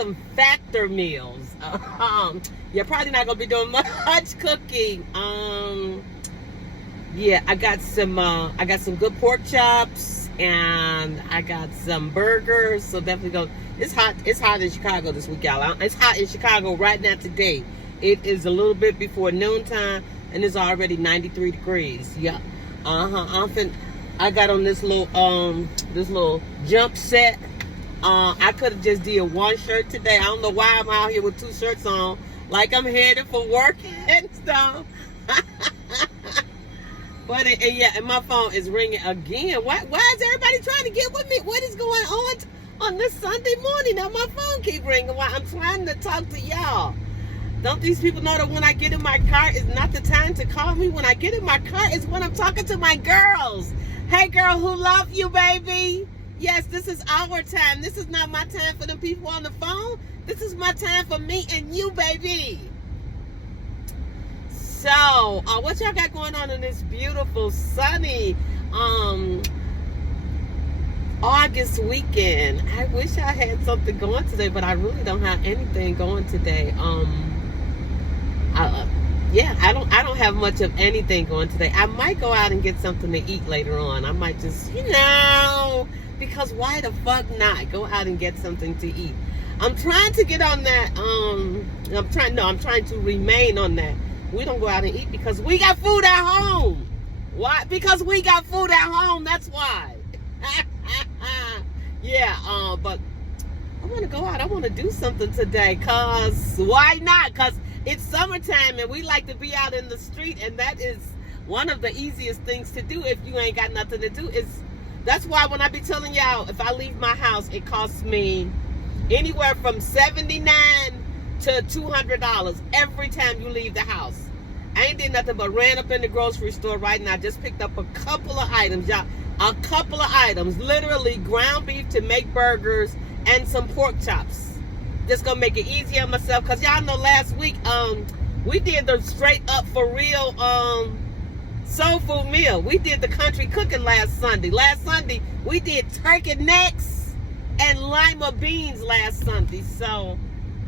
some factor meals. You're probably not gonna be doing much cooking. Yeah, I got some good pork chops, and I got some burgers. So definitely go. It's hot in Chicago this week, y'all. It's hot in Chicago right now today. It is a little bit before noontime, and it's already 93 degrees. Yeah. I got on this little jump set. I could have just did one shirt today. I don't know why I'm out here with two shirts on, like I'm headed for work and stuff. But and my phone is ringing again. Why is everybody trying to get with me? What is going on this Sunday morning? Now my phone keep ringing while I'm trying to talk to y'all. Don't these people know that when I get in my car, it's not the time to call me? When I get in my car, it's when I'm talking to my girls. Hey, girl, who love you, baby? Yes, this is our time. This is not my time for the people on the phone. This is my time for me and you, baby. So, what y'all got going on in this beautiful, sunny August weekend? I wish I had something going today, but I really don't have anything going today. I don't have much of anything going today. I might go out and get something to eat later on. I might just, because why the fuck not go out and get something to eat? I'm trying to get on that. I'm trying to remain on that. We don't go out and eat because we got food at home. Why? Because we got food at home. That's why. Yeah. But I want to go out. I want to do something today. Cause why not? Cause it's summertime and we like to be out in the street, and that is one of the easiest things to do if you ain't got nothing to do. That's why when I be telling y'all, if I leave my house, it costs me anywhere from $79 to $200 every time you leave the house. I ain't did nothing but ran up in the grocery store right now. Just picked up a couple of items, y'all. A couple of items, literally ground beef to make burgers and some pork chops. Just gonna make it easy on myself, cause y'all know last week we did the straight up for real soul food meal. We did the country cooking last Sunday. Last Sunday we did turkey necks and lima beans last Sunday. So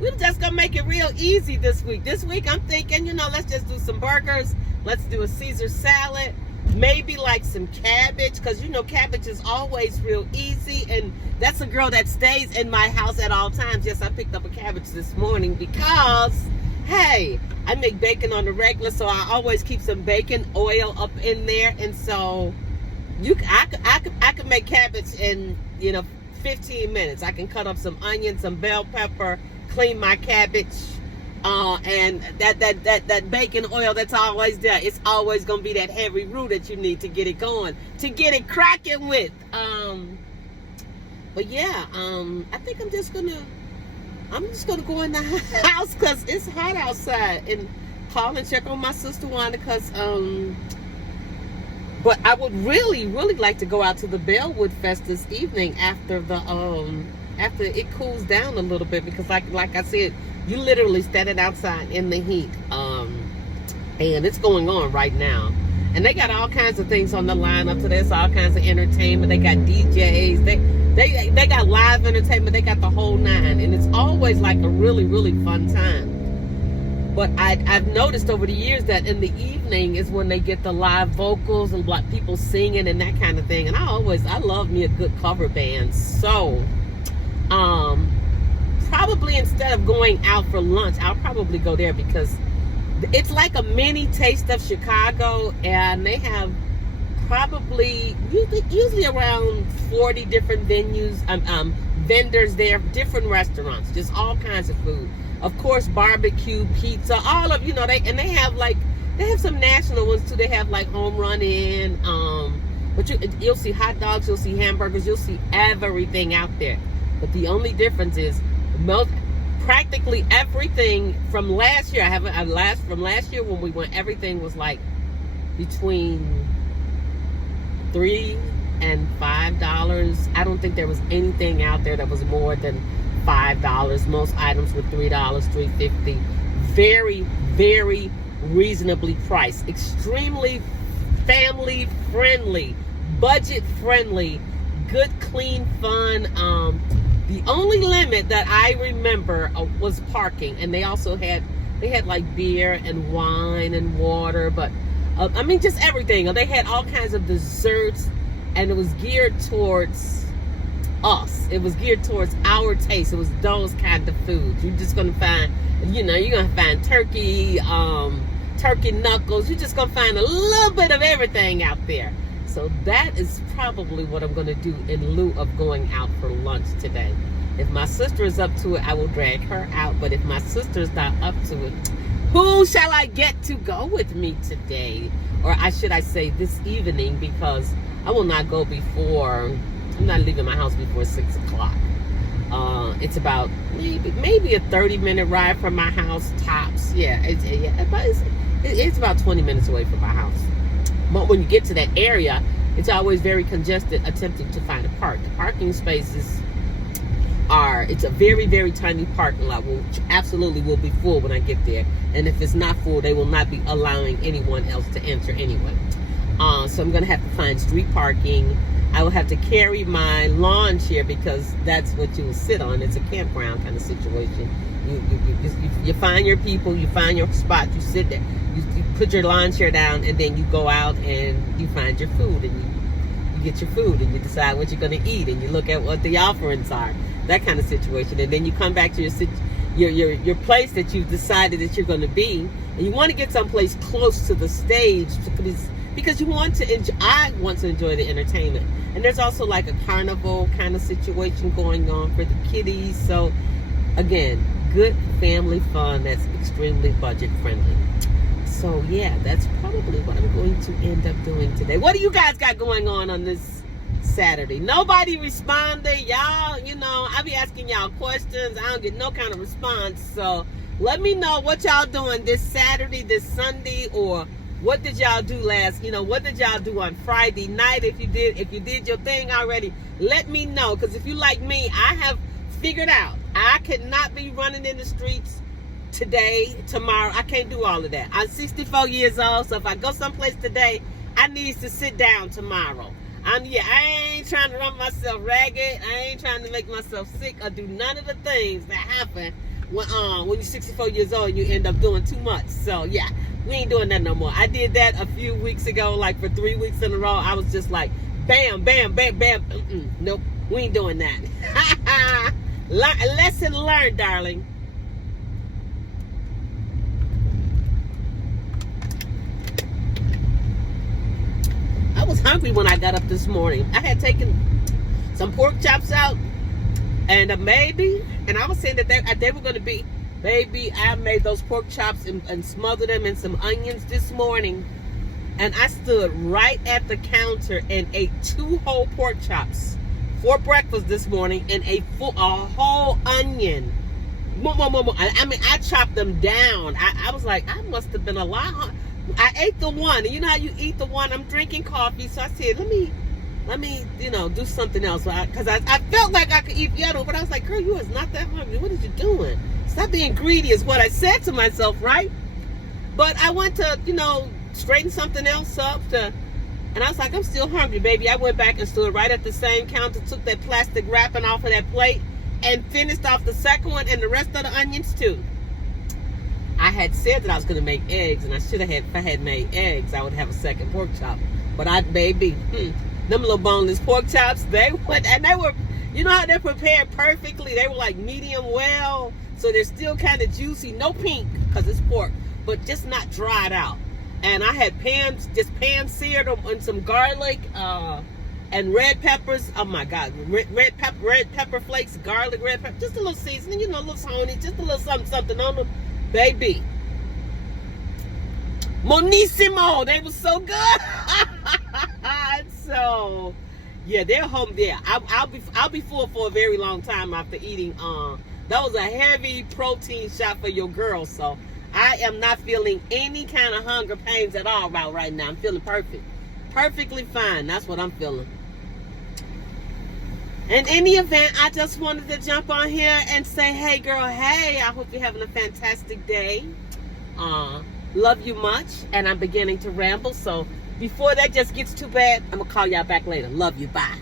we're just gonna make it real easy this week. This week I'm thinking, let's just do some burgers. Let's do a Caesar salad. Maybe like some cabbage, because cabbage is always real easy, and that's a girl that stays in my house at all times. Yes, I picked up a cabbage this morning because, hey, I make bacon on the regular, so I always keep some bacon oil up in there, and so I could make cabbage in 15 minutes. I can cut up some onions, some bell pepper, clean my cabbage. And that bacon oil that's always there, it's always gonna be that heavy roux that you need to get it going, to get it cracking with. But yeah, I think I'm just gonna go in the house because it's hot outside, and call and check on my sister Wanda, because but I would really like to go out to the Bellwood Fest this evening after it cools down a little bit, because like I said, you literally standing outside in the heat, and it's going on right now. And they got all kinds of things on the lineup today. It's all kinds of entertainment. They got DJs. They got live entertainment. They got the whole nine, and it's always like a really fun time. But I've noticed over the years that in the evening is when they get the live vocals and like people singing and that kind of thing. And I love me a good cover band. So probably instead of going out for lunch, I'll probably go there, because it's like a mini taste of Chicago, and they have probably usually around 40 different venues, vendors there, different restaurants, just all kinds of food. Of course, barbecue, pizza, all of they have some national ones too. They have like Home Run Inn, but you'll see hot dogs, you'll see hamburgers, you'll see everything out there. But the only difference is practically everything from last year. From last year when we went, everything was like between $3 and $5. I don't think there was anything out there that was more than $5. Most items were $3, $3.50. Very reasonably priced. Extremely family friendly, budget friendly, good, clean, fun. The only limit that I remember was parking, and they also had like beer and wine and water, but I mean just everything. They had all kinds of desserts, and it was geared towards us. It was geared towards our taste. It was those kind of foods. You're just gonna find, you're gonna find turkey, turkey knuckles. You're just gonna find a little bit of everything out there. So that is probably what I'm gonna do in lieu of going out for lunch today. If my sister is up to it, I will drag her out. But if my sister's not up to it, who shall I get to go with me today? Or should I say this evening, because I will not go before, I'm not leaving my house before 6 o'clock. It's about maybe a 30-minute ride from my house, tops. Yeah, it's about 20 minutes away from my house. But when you get to that area, it's always very congested attempting to find a park. The parking spaces it's a very, very tiny parking lot, which absolutely will be full when I get there. And if it's not full, they will not be allowing anyone else to enter anyway. So I'm going to have to find street parking. I will have to carry my lawn chair because that's what you will sit on. It's a campground kind of situation. You find your people, you find your spot, you sit there, you put your lawn chair down, and then you go out and you find your food, and you get your food, and you decide what you're going to eat, and you look at what the offerings are, that kind of situation. And then you come back to your place that you've decided that you're going to be, and you want to get someplace close to the stage because you want to enjoy. I want to enjoy the entertainment, and there's also like a carnival kind of situation going on for the kiddies. So again, good family fun that's extremely budget friendly. So yeah, that's probably what I'm going to end up doing today. What do you guys got going on this Saturday? Nobody responded. Y'all, I be asking y'all questions. I don't get no kind of response. So let me know what y'all doing this Saturday, this Sunday, or what did y'all do what did y'all do on Friday night? If you did your thing already, let me know. Because if you like me, I have figured out I could not be running in the streets today, tomorrow. I can't do all of that. I'm 64 years old, so if I go someplace today, I need to sit down tomorrow. I ain't trying to run myself ragged. I ain't trying to make myself sick or do none of the things that happen when you're 64 years old and you end up doing too much. So yeah, we ain't doing that no more. I did that a few weeks ago, like for 3 weeks in a row. I was just like, bam, bam, bam, bam. Nope, we ain't doing that. Lesson learned, darling. I was hungry when I got up this morning. I had taken some pork chops out and a maybe, and I was saying that they were going to be, baby, I made those pork chops and smothered them in some onions this morning. And I stood right at the counter and ate 2 whole pork chops for breakfast this morning and a whole onion. I mean, I chopped them down. I was like, I must have been a lot. I ate the one, and you know how you eat the one. I'm drinking coffee, so I said, let me, do something else. Because I felt like I could eat the other one, but I was like, girl, you was not that hungry. What are you doing? Stop being greedy is what I said to myself, right? But I went to, straighten something else up and I was like, I'm still hungry, baby. I went back and stood right at the same counter, took that plastic wrapping off of that plate, and finished off the second one and the rest of the onions too. I had said that I was going to make eggs, and I should have had, if I had made eggs, I would have a second pork chop. But them little boneless pork chops, they were, you know how they're prepared perfectly? They were like medium well, so they're still kind of juicy, no pink, because it's pork, but just not dried out. And I had pan-seared them on some garlic and red peppers. Oh my God, red pepper flakes, garlic, red pepper, just a little seasoning, a little honey, just a little something on them. Baby, Monissimo, they were so good. So, yeah, they're home there. I'll be full for a very long time after eating. That was a heavy protein shot for your girl. So I am not feeling any kind of hunger pains at all right now. I'm feeling perfectly fine. That's what I'm feeling. In any event, I just wanted to jump on here and say, hey girl, hey, I hope you're having a fantastic day. Love you much. And I'm beginning to ramble, so before that just gets too bad, I'm gonna call y'all back later. Love you, bye.